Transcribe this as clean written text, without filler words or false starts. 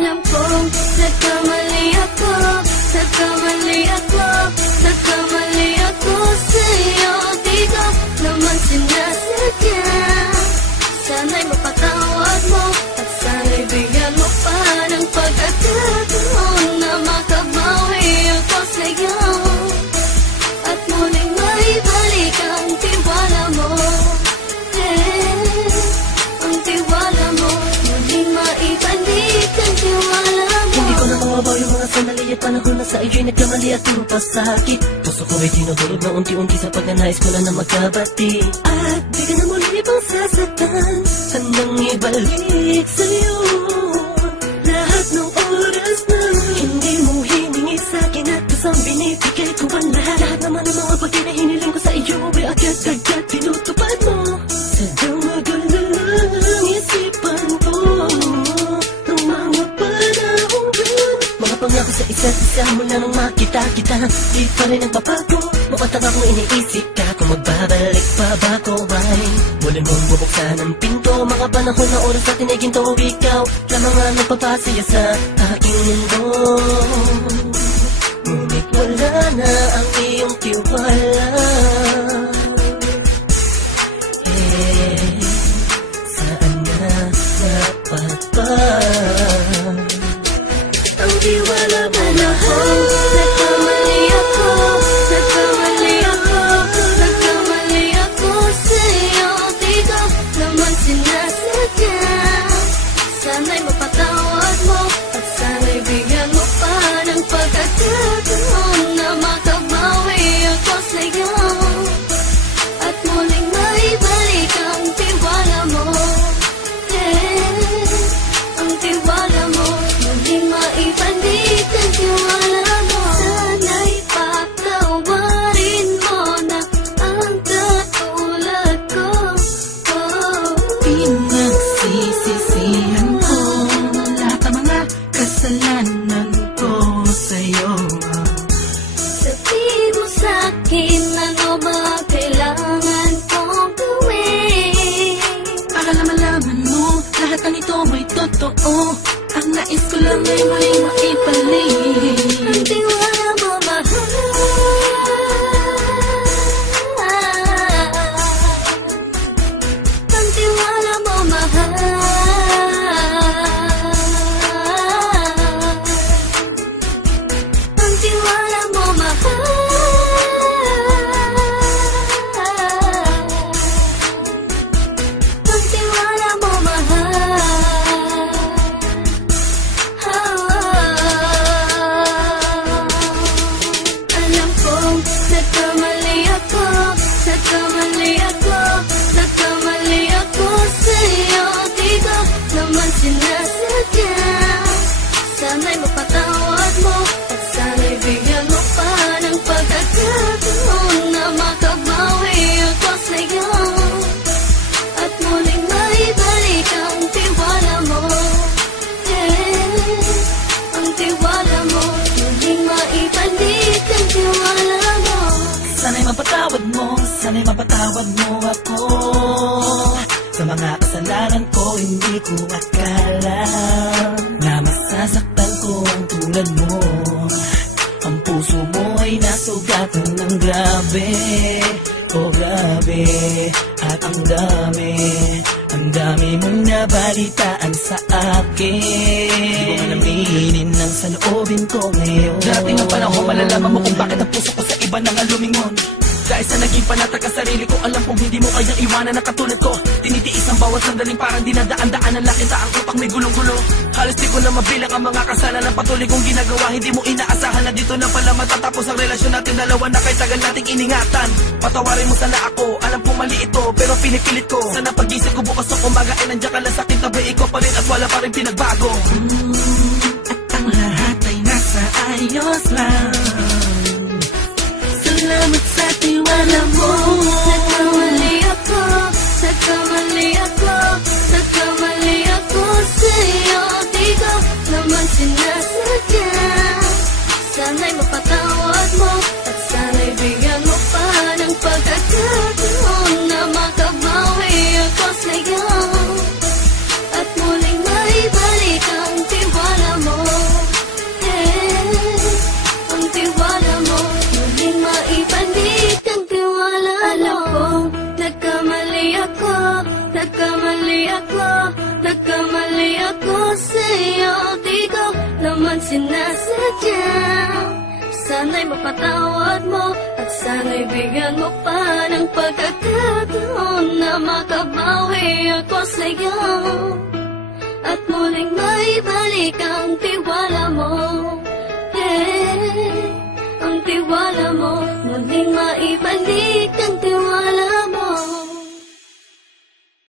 Alam kong nagkamali ako, nagkamali ako, nagkamali ako sa'yo. Di ko naman sinasadya. Sana'y mapatawad mo at sana'y bigyan mo pa ng pagkakataon na makabawi ako sa'yo at muling maibalik ang tiwala mo. Ang tiwala mo, muling maibalik ang tiwala mo. Hindi ko na mababaw yung mga sandali at panahon na sa iyo'y nagkamali at puro pasakit. Puso ko ay tinutulog na unti-unti sa pagkanais ko na magkabati. At di ka na muli pang sasaktan, handang ibalik sa'yo lahat ng oras na hindi mo hiningi sa'kin at kusang binibigay ko ang lahat. Lahat naman ng mga bagay na hiniling ko sa iyo ay agad-agad tinutupad mo. Sadyang magulo lang isipan ko ng mga panahon yun. Mga pangako sa isa't isa mula nung makita kita, di pa rin nagbabago. Mapatang akong iniisip ka kung magbabalik pa ba ko ay muli mong bubuksan ang pinto. Mga panahon na oras natin ay ginto, ikaw lamang ang nagpapasaya sa aking mundo. Ngunit wala na ang iyong tiwala. Saan na dapat ba ang tiwala mo na Nagkamali ako, nagkamali ako, nagkamali ako sa'yo. Di ko naman sinasadya. Sana'y mapatawad mo at sana'y bigyan mo pa ng pagkakataon na makabawi ako sa'yo at muling maibalik ang tiwala mo. Ang tiwala mo, muling maibalik ang tiwala mo. Sana'y patawarin mo na ang katulad ko. Pinagsisisihan ko lahat ng mga kasalanan ko sa'yo. Sabihin mo sa'kin ano ba kailangan kong gawin Para malaman mo lahat ng ito ay totoo. Ang nais ko lang ay muling maibalik ang tiwala mo, mahal. Ang tiwala mo, mahal. Ang tiwala mo, mahal. Ang tiwala mo, mahal. Alam kong nagkamali ako, nagkamali ako, nagkamali ako sa'yo. Di ko naman sinasadya. Sana'y mapatawad mo at sana'y bigyan mo pa ng pagkakataon na makabawi ako sa'yo at muling maibalik ang tiwala mo. Ang tiwala mo, muling maibalik ang tiwala mo. Sana'y mapatawad mo, sana'y mapatawad mo ako sa mga kasalanan ko. Hindi ko akala na masasaktan ko ang tulad mo. Ang puso mo ay nasugatan ng grabe. Oh grabe, at ang dami mong nabalitaan sa akin. Di ko man aminin ang saloobin ko ngayon. Darating ang panahon, malalaman mo kung bakit ang puso ko sa iba nang alumingon. Dahil sa naging panatag ka sarili ko, alam kong hindi mo kayang iwanan na katulad ko. Tinitiis ang bawat sandaling parang dinadaan-daan ang lakita ang utak may gulong-gulo. Halos di ko na mabilang ang mga kasalanan patuloy kong ginagawa. Hindi mo inaasahan na dito na pala matatapos ang relasyon natin dalawa na kay tagal nating iningatan. Patawarin mo sana ako, alam kong mali ito pero pinipilit ko. Sana pag-isip ko bukas ng umaga ay nandiyan ka lang sa akin, tabi ikaw pa rin at wala pa rin pinagbago. At ang lahat ay nasa ayos lang. Salamat sa tiwala mo. Nagkamali ako, nagkamali ako, nagkamali ako sa'yo. Di ko naman sinasadya. Sana'y mapatawad mo at sana'y bigyan mo pa ng pagkakataon na makabawi ako sa'yo at muling maibalik ang tiwala sa'yo, di ko naman sinasadya. Sana'y mapatawad mo at sana'y bigyan mo pa ng pagkakataon na makabawi ako sa'yo at muling maibalik ang tiwala mo. Ang tiwala mo, muling maibalik